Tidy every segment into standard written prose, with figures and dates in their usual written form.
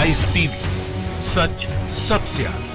Live TV, सच सबसे आगे।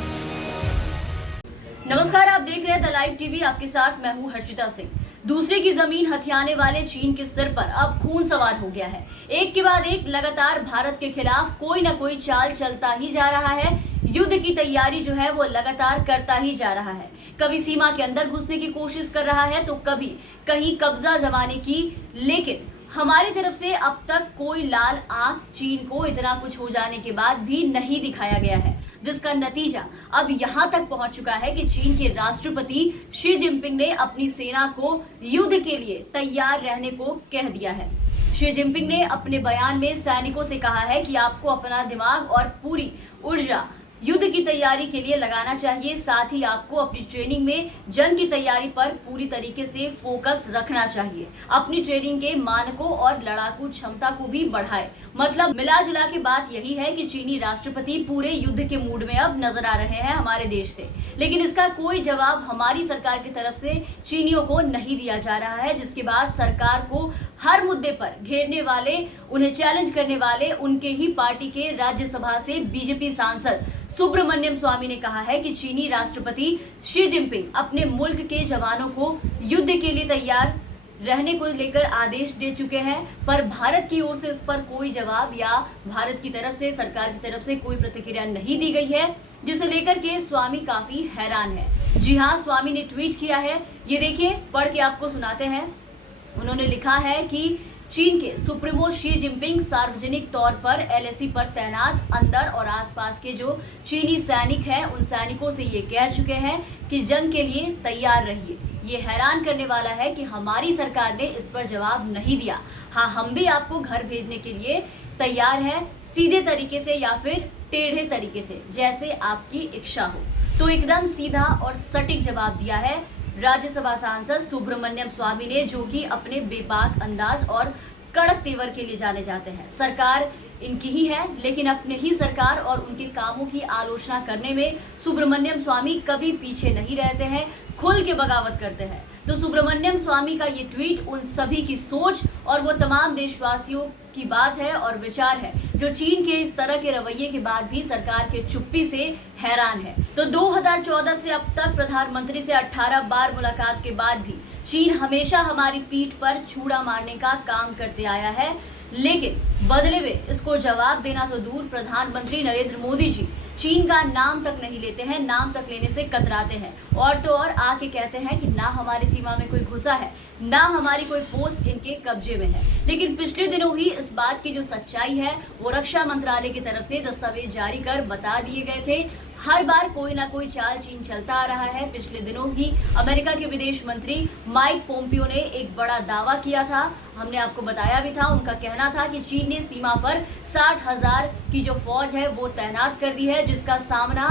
नमस्कार, आप देख रहे हैं द लाइव टीवी। आपके साथ मैं हूं हर्षिता सिंह। दूसरे की जमीन हथियाने वाले चीन के सिर पर अब खून सवार हो गया है। एक के बाद एक लगातार भारत के खिलाफ कोई ना कोई चाल चलता ही जा रहा है। युद्ध की तैयारी जो है वो लगातार करता ही जा रहा है। कभी सीमा के अंदर घुसने की कोशिश कर रहा है तो कभी कहीं कब्जा जमाने की। लेकिन हमारी तरफ से अब तक कोई लाल आंख चीन को इतना कुछ हो जाने के बाद भी नहीं दिखाया गया है, जिसका नतीजा अब यहां तक पहुंच चुका है कि चीन के राष्ट्रपति शी जिनपिंग ने अपनी सेना को युद्ध के लिए तैयार रहने को कह दिया है। शी जिनपिंग ने अपने बयान में सैनिकों से कहा है कि आपको अपना दिमाग और पूरी ऊर्जा युद्ध की तैयारी के लिए लगाना चाहिए। साथ ही आपको अपनी ट्रेनिंग में जंग की तैयारी पर पूरी तरीके से फोकस रखना चाहिए। अपनी ट्रेनिंग के मानकों और लड़ाकू क्षमता को भी बढ़ाए। मतलब मिला जुला के बात यही है कि चीनी राष्ट्रपति पूरे युद्ध के मूड में अब नजर आ रहे हैं हमारे देश से। लेकिन इसका कोई जवाब हमारी सरकार की तरफ से चीनियों को नहीं दिया जा रहा है, जिसके बाद सरकार को हर मुद्दे पर घेरने वाले, उन्हें चैलेंज करने वाले उनके ही पार्टी के राज्यसभा से बीजेपी सांसद सुब्रमण्यम स्वामी ने कहा है कि चीनी राष्ट्रपति शी जिनपिंग अपने मुल्क के जवानों को युद्ध के लिए तैयार रहने को लेकर आदेश दे चुके हैं, पर भारत की ओर से इस पर कोई जवाब या भारत की तरफ से, सरकार की तरफ से कोई प्रतिक्रिया नहीं दी गई है, जिसे लेकर के स्वामी काफी हैरान है। जी हाँ, स्वामी ने ट्वीट किया है, ये देखिए, पढ़ के आपको सुनाते हैं। उन्होंने लिखा है कि चीन के सुप्रीमो शी जिनपिंग सार्वजनिक तौर पर एलएसी पर तैनात अंदर और आसपास के जो चीनी सैनिक हैं उन सैनिकों से ये कह चुके हैं कि जंग के लिए तैयार रहिए। ये हैरान करने वाला है कि हमारी सरकार ने इस पर जवाब नहीं दिया। हाँ, हम भी आपको घर भेजने के लिए तैयार हैं, सीधे तरीके से या फिर टेढ़े तरीके से, जैसे आपकी इच्छा हो। तो एकदम सीधा और सटीक जवाब दिया है राज्यसभा सांसद सुब्रमण्यम स्वामी ने, जो कि अपने बेबाक अंदाज और कड़क तेवर के लिए जाने जाते हैं। सरकार इनकी ही है, लेकिन अपने ही सरकार और उनके कामों की आलोचना करने में सुब्रमण्यम स्वामी कभी पीछे नहीं रहते हैं, खुल के बगावत करते हैं। तो सुब्रमण्यम स्वामी का ये ट्वीट उन सभी की सोच और वो तमाम देशवासियों की बात है और विचार है जो चीन के इस तरह के रवैये के बाद भी सरकार के चुप्पी से हैरान है। तो 2014 से अब तक प्रधानमंत्री से 18 बार मुलाकात के बाद भी चीन हमेशा हमारी पीठ पर छुरा मारने का काम करते आया है, लेकिन बदले में इसको जवाब देना तो दूर, प्रधानमंत्री नरेंद्र मोदी जी चीन का नाम तक नहीं लेते हैं, नाम तक लेने से कतराते हैं, और तो और आके कहते हैं कि ना हमारी सीमा में कोई घुसा है, ना हमारी कोई पोस्ट इनके कब्जे में है। लेकिन पिछले दिनों ही इस बात की जो सच्चाई है वो रक्षा मंत्रालय की तरफ से दस्तावेज जारी कर बता दिए गए थे। हर बार कोई ना कोई चाल चीन चलता आ रहा है। पिछले दिनों ही अमेरिका के विदेश मंत्री माइक पोम्पियो ने एक बड़ा दावा किया था, हमने आपको बताया भी था। उनका कहना था कि चीन ने सीमा पर 60,000 की जो फौज है वो तैनात कर दी है, जिसका सामना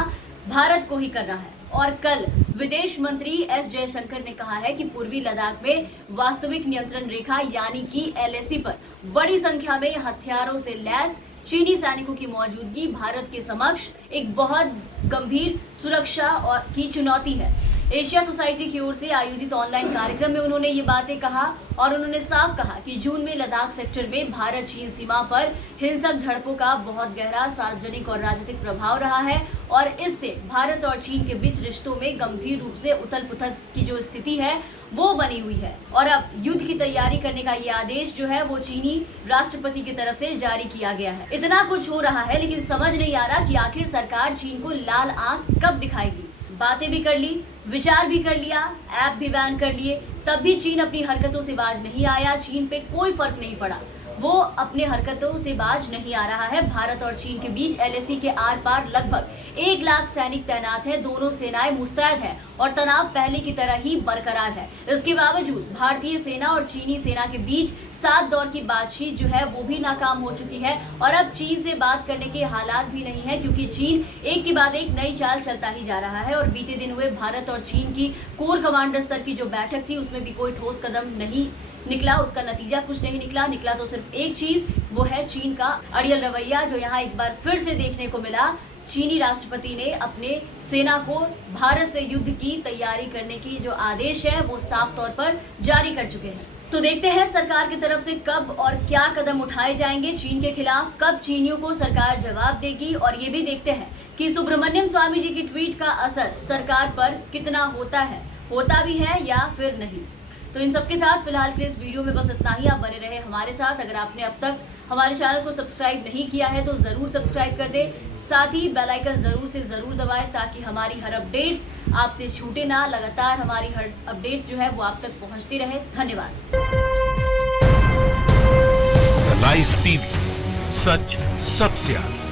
भारत को ही करना है। और कल विदेश मंत्री एस जयशंकर ने कहा है कि पूर्वी लद्दाख में वास्तविक नियंत्रण रेखा यानी कि एलएसी पर बड़ी संख्या में हथियारों से लैस चीनी सैनिकों की मौजूदगी भारत के समक्ष एक बहुत गंभीर सुरक्षा और की चुनौती है। एशिया सोसाइटी की ओर से आयोजित ऑनलाइन कार्यक्रम में उन्होंने ये बातें कहा और उन्होंने साफ कहा कि जून में लद्दाख सेक्टर में भारत चीन सीमा पर हिंसक झड़पों का बहुत गहरा सार्वजनिक और राजनीतिक प्रभाव रहा है और इससे भारत और चीन के बीच रिश्तों में गंभीर रूप से उथल पुथल की जो स्थिति है वो बनी हुई है। और अब युद्ध की तैयारी करने का ये आदेश जो है वो चीनी राष्ट्रपति की तरफ से जारी किया गया है। इतना कुछ हो रहा है, लेकिन समझ नहीं आ रहा कि आखिर सरकार चीन को लाल आंख कब दिखाएगी। बातें भी कर ली, विचार भी कर लिया, ऐप भी बैन कर लिए, तब भी चीन अपनी हरकतों से बाज नहीं आया। चीन पे कोई फर्क नहीं पड़ा, वो अपने हरकतों से बाज नहीं आ रहा है। भारत और चीन के बीच एलएसी के आर पार लगभग 1 लाख सैनिक तैनात है। दोनों सेनाएं मुस्तैद हैं और तनाव पहले की तरह ही बरकरार है। इसके बावजूद भारतीय सेना और चीनी सेना के बीच 7 दौर की बातचीत जो है वो भी नाकाम हो चुकी है और अब चीन से बात करने के हालात भी नहीं है, क्योंकि चीन एक के बाद एक नई चाल चलता ही जा रहा है। और बीते दिन हुए भारत और चीन की कोर कमांडर स्तर की जो बैठक थी उसमें भी कोई ठोस कदम नहीं निकला, उसका नतीजा कुछ नहीं निकला तो सिर्फ एक चीज, वो है चीन का अड़ियल रवैया, जो यहाँ एक बार फिर से देखने को मिला चीनी राष्ट्रपति ने अपने सेना को भारत से युद्ध की तैयारी करने की जो आदेश है वो साफ तौर पर जारी कर चुके हैं। तो देखते हैं सरकार की तरफ से कब और क्या कदम उठाए जाएंगे चीन के खिलाफ, कब चीनियों को सरकार जवाब देगी, और ये भी देखते हैं कि सुब्रमण्यम स्वामी जी की ट्वीट का असर सरकार पर कितना होता भी है या फिर नहीं। तो इन सबके साथ फिलहाल के इस वीडियो में बस इतना ही। आप बने रहे हमारे साथ। अगर आपने अब तक हमारे चैनल को सब्सक्राइब नहीं किया है तो जरूर सब्सक्राइब कर दे, साथ ही बेल आइकन जरूर से जरूर दबाएं ताकि हमारी हर अपडेट्स आपसे छूटे ना। लगातार हमारी हर अपडेट्स जो है वो आप तक पहुंचती रहे। धन्यवाद। लाइव टीवी, सच सबसे आगे।